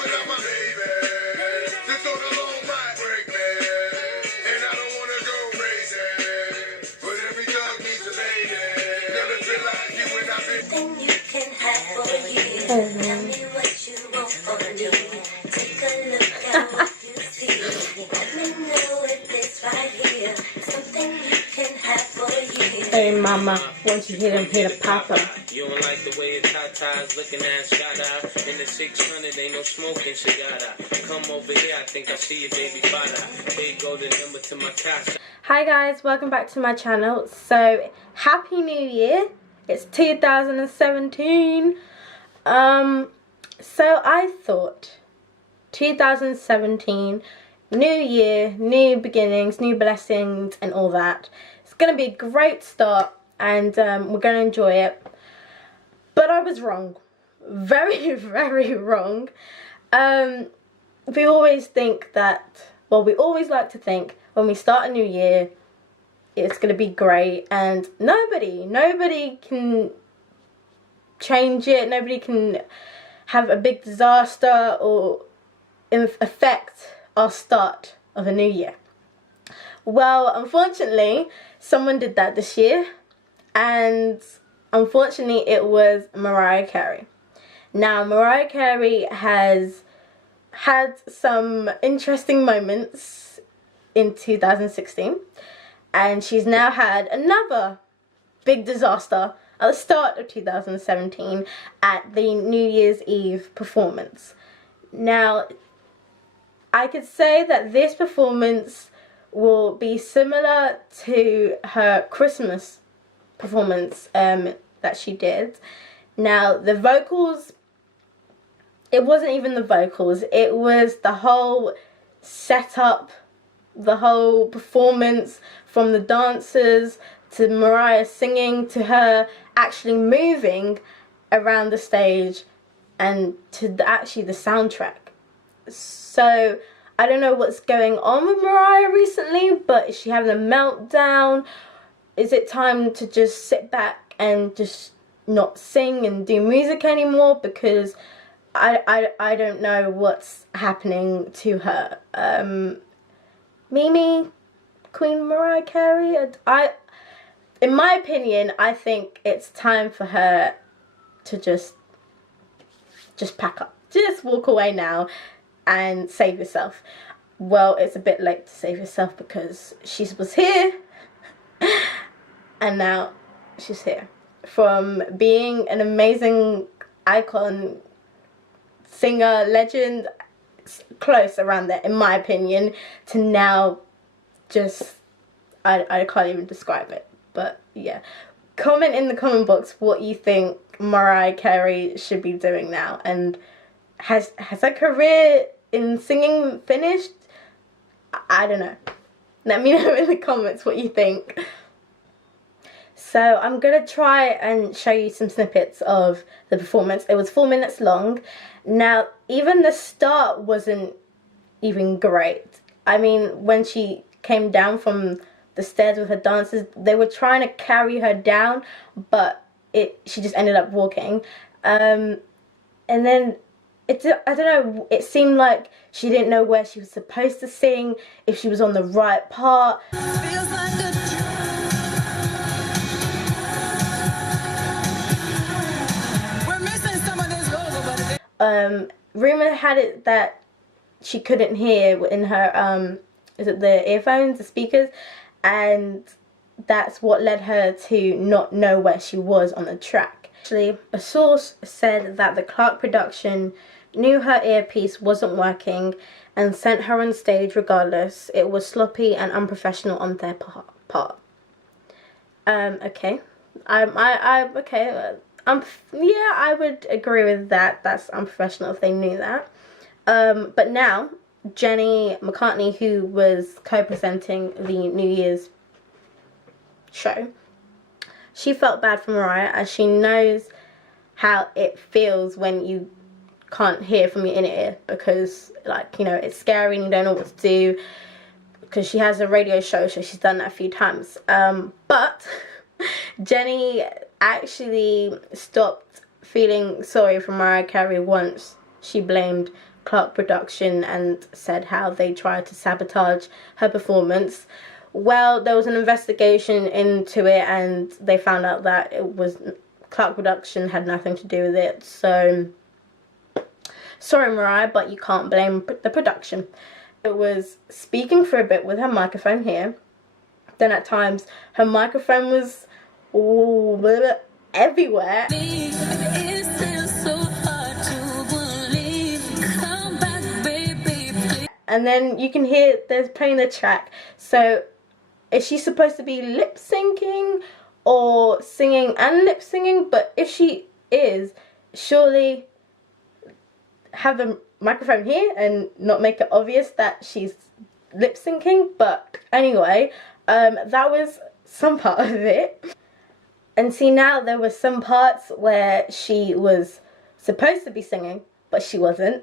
without my baby. Just on a long ride break, man. And I don't wanna go crazy. But every dog needs a lady. Never feel like you when I've been. Thing you can have for you. Tell me what you want for me. Take a look at what you see. Let me know if this right here. Something you can have for you. Hey mama, once you hit him, hit a papa. You don't like the way it's hot ties looking at shot out. In the 600, ain't no smoking cigar. Come over here, I think I see your baby father. Here go the number to my casa. Hi guys, welcome back to my channel. So, Happy New Year. It's 2017. So I thought 2017, new year, new beginnings, new blessings and all that. It's going to be a great start and we're going to enjoy it. But I was wrong. Very, very wrong. We always think that, well, we always like to think when we start a new year, it's going to be great, and nobody can change it. Nobody can have a big disaster or affect our start of a new year. Well, unfortunately, someone did that this year, and unfortunately it was Mariah Carey. Now, Mariah Carey has had some interesting moments in 2016, and she's now had another big disaster at the start of 2017 at the New Year's Eve performance. Now, I could say that this performance will be similar to her Christmas performance that she did. Now, the vocals, it wasn't even the vocals, it was the whole setup, the whole performance, from the dancers to Mariah singing to her actually moving around the stage and to actually the soundtrack. So I don't know what's going on with Mariah recently, but is she having a meltdown? Is it time to just sit back and just not sing and do music anymore? Because I don't know what's happening to her. Mimi, Queen Mariah Carey, in my opinion, I think it's time for her to just pack up. Just walk away now and save yourself. Well, it's a bit late to save yourself because she was here and now she's here. From being an amazing icon, singer, legend, close around there in my opinion, to now just I can't even describe it. But yeah, comment in the comment box what you think Mariah Carey should be doing now, and has her career in singing finished? I don't know. Let me know in the comments what you think. So I'm gonna try and show you some snippets of the performance. It was 4 minutes long. Now, even the start wasn't even great. I mean, when she came down from the stairs with her dancers, they were trying to carry her down, but she just ended up walking. And then I don't know, it seemed like she didn't know where she was supposed to sing, if she was on the right part. Feels like a Rumor had it that she couldn't hear in her is it the earphones, the speakers, and that's what led her to not know where she was on the track. Actually, a source said that the Clark production knew her earpiece wasn't working and sent her on stage regardless. It was sloppy and unprofessional on their part. Okay. Yeah, I would agree with that. That's unprofessional if they knew that. But now, Jenny McCartney, who was co-presenting the New Year's show, she felt bad for Mariah, as she knows how it feels when you can't hear from your inner ear, because, like, you know, it's scary and you don't know what to do, because she has a radio show, so she's done that a few times. But Jenny actually stopped feeling sorry for Mariah Carey once she blamed Clark Production and said how they tried to sabotage her performance. Well, there was an investigation into it and they found out that it was Clark Production had nothing to do with it. So sorry Mariah, but you can't blame the production. It was speaking for a bit with her microphone here. Then at times her microphone was everywhere. And then you can hear there's playing the track. So is she supposed to be lip syncing or singing and lip singing? But if she is, surely have the microphone here and not make it obvious that she's lip syncing. But anyway, that was some part of it. And see, now there were some parts where she was supposed to be singing, but she wasn't.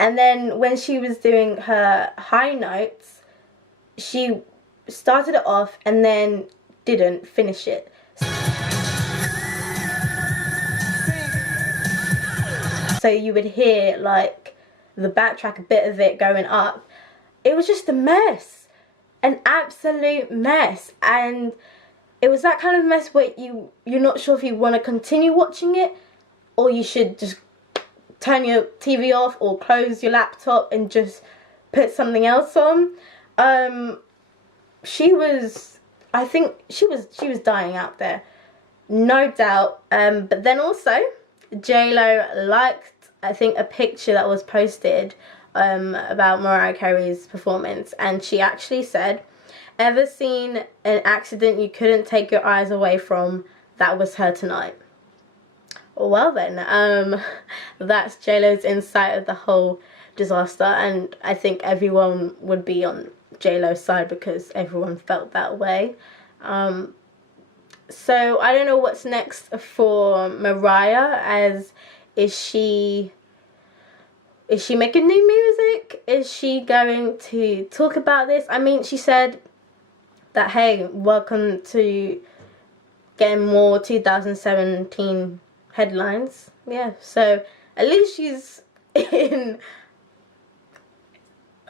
And then when she was doing her high notes, she started it off and then didn't finish it. So you would hear like the backtrack, a bit of it going up. It was just a mess, an absolute mess. And it was that kind of mess where you're not sure if you want to continue watching it or you should just turn your TV off or close your laptop and just put something else on. I think she was dying out there, no doubt. But then also J-Lo liked, I think, a picture that was posted about Mariah Carey's performance, and she actually said, "Ever seen an accident you couldn't take your eyes away from? That was her tonight." Well then, that's J-Lo's insight of the whole disaster, and I think everyone would be on J-Lo's side because everyone felt that way. So I don't know what's next for Mariah. Is she making new music? Is she going to talk about this? I mean, she said that, hey, welcome to getting more 2017 headlines. Yeah, so at least she's in,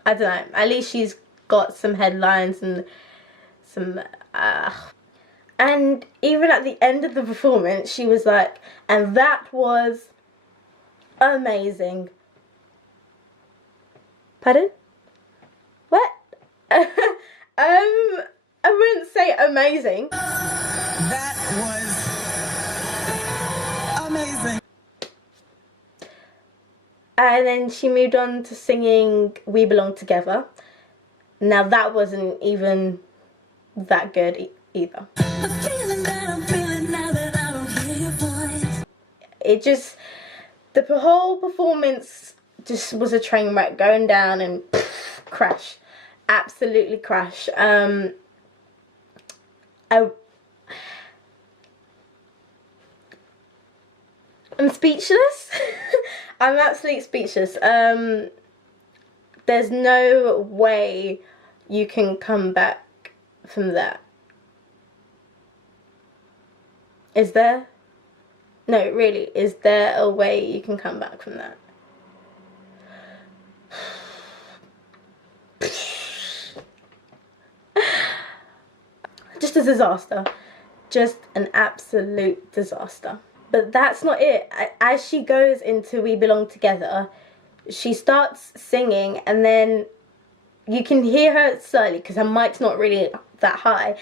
I don't know, at least she's got some headlines and some and even at the end of the performance she was like, and that was amazing. Pardon? What? I wouldn't say amazing. That was amazing. And then she moved on to singing We Belong Together. Now that wasn't even that good either. It just, the whole performance just was a train wreck, going down and crash. Absolutely crash. I'm speechless. I'm absolutely speechless. There's no way you can come back from that. Is there? No, really, is there a way you can come back from that? Just a disaster. Just an absolute disaster. But that's not it. As she goes into We Belong Together, she starts singing and then you can hear her slowly because her mic's not really that high,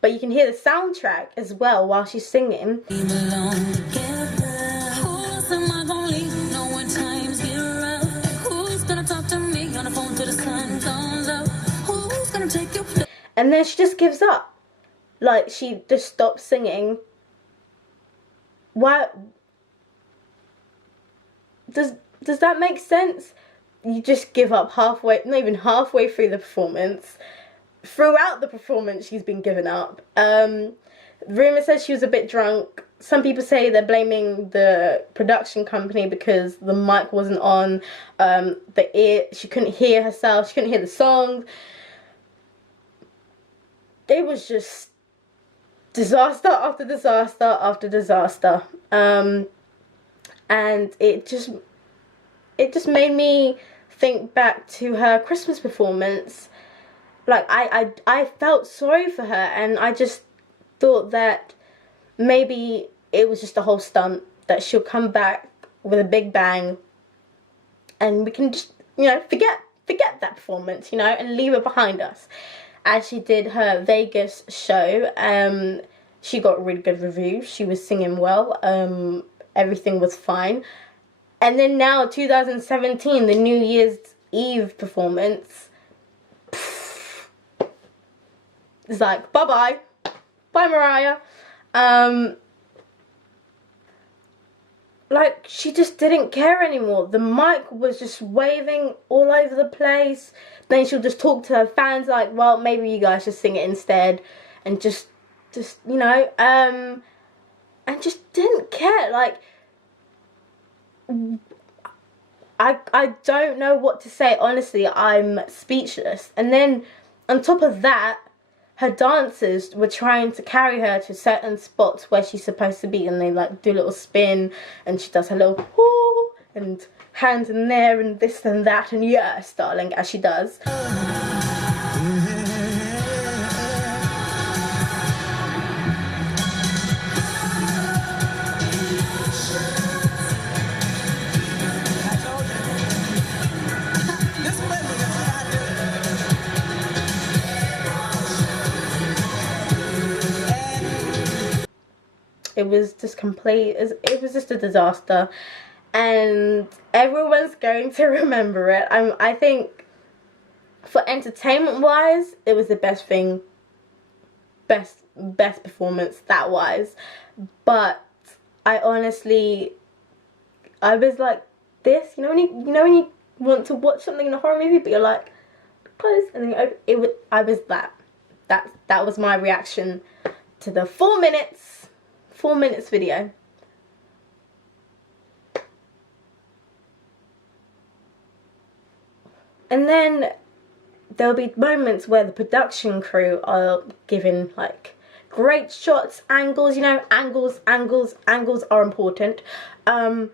but you can hear the soundtrack as well while she's singing. We belong together. Who's am I gonna leave? No one times get rough. Who's gonna talk to me on the phone till the sun comes up? Who's gonna take your place? And then she just gives up. Like, she just stops singing. Why? Does that make sense? You just give up halfway, not even halfway through the performance. Throughout the performance, she's been giving up. Rumour says she was a bit drunk. Some people say they're blaming the production company because the mic wasn't on. She couldn't hear herself. She couldn't hear the song. it was just disaster after disaster after disaster. And it just made me think back to her Christmas performance. Like, I felt sorry for her, and I just thought that maybe it was just a whole stunt, that she'll come back with a big bang and we can just, you know, forget that performance, you know, and leave it behind us. As she did her Vegas show, she got really good reviews. She was singing well. Everything was fine. And then now, 2017, the New Year's Eve performance, it's like, bye-bye. Bye, Mariah. Like, she just didn't care anymore. The mic was just waving all over the place. Then she'll just talk to her fans like, well, maybe you guys should sing it instead. And just you know, and just didn't care. Like, I don't know what to say. Honestly, I'm speechless. And then on top of that, her dancers were trying to carry her to certain spots where she's supposed to be, and they like do a little spin, and she does her little whoo and hands in there and this and that, and yes, darling, as she does. It was just it was just a disaster, and everyone's going to remember it. I think for entertainment wise, it was the best thing, best performance that wise. But I honestly, I was like this, you know when you want to watch something in a horror movie, but you're like close, and then I was that was my reaction to the 4 minutes video. And then there'll be moments where the production crew are giving like great shots, angles, you know, angles are important. And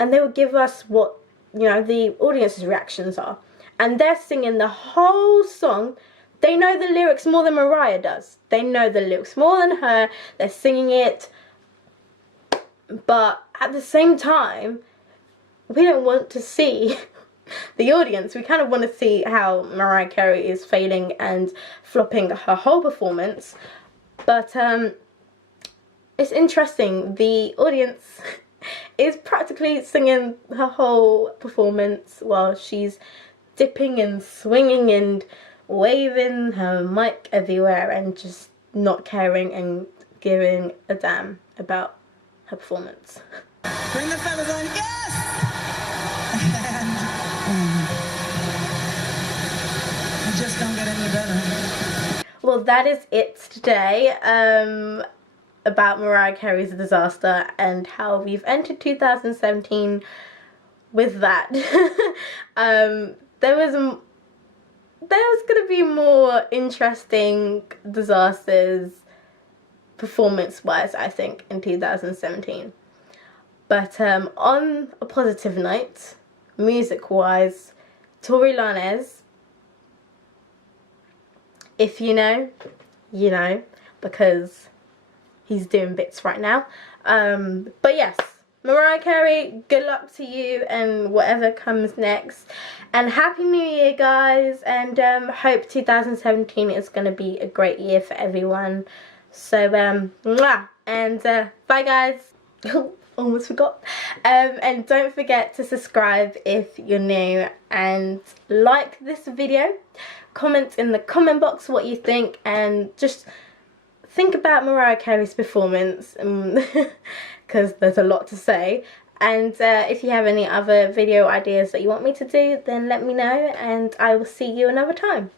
they will give us what, you know, the audience's reactions are. And they're singing the whole song. They know the lyrics more than Mariah does. They know the lyrics more than her. They're singing it. But at the same time, we don't want to see the audience. We kind of want to see how Mariah Carey is failing and flopping her whole performance. But it's interesting. The audience is practically singing her whole performance while she's dipping and swinging and waving her mic everywhere and just not caring and giving a damn about her performance. Bring the feathers on, yes! And it just don't get any better. Well, that is it today about Mariah Carey's disaster and how we've entered 2017 with that. There was going to be more interesting disasters performance-wise, I think, in 2017. But on a positive note, music-wise, Tory Lanez, if you know, you know, because he's doing bits right now. But yes, Mariah Carey, good luck to you and whatever comes next. And Happy New Year, guys. And hope 2017 is going to be a great year for everyone. So, mwah. And bye, guys. Almost forgot. And don't forget to subscribe if you're new. And like this video. Comment in the comment box what you think. And just think about Mariah Carey's performance. Because there's a lot to say. And if you have any other video ideas that you want me to do, then let me know. And I will see you another time.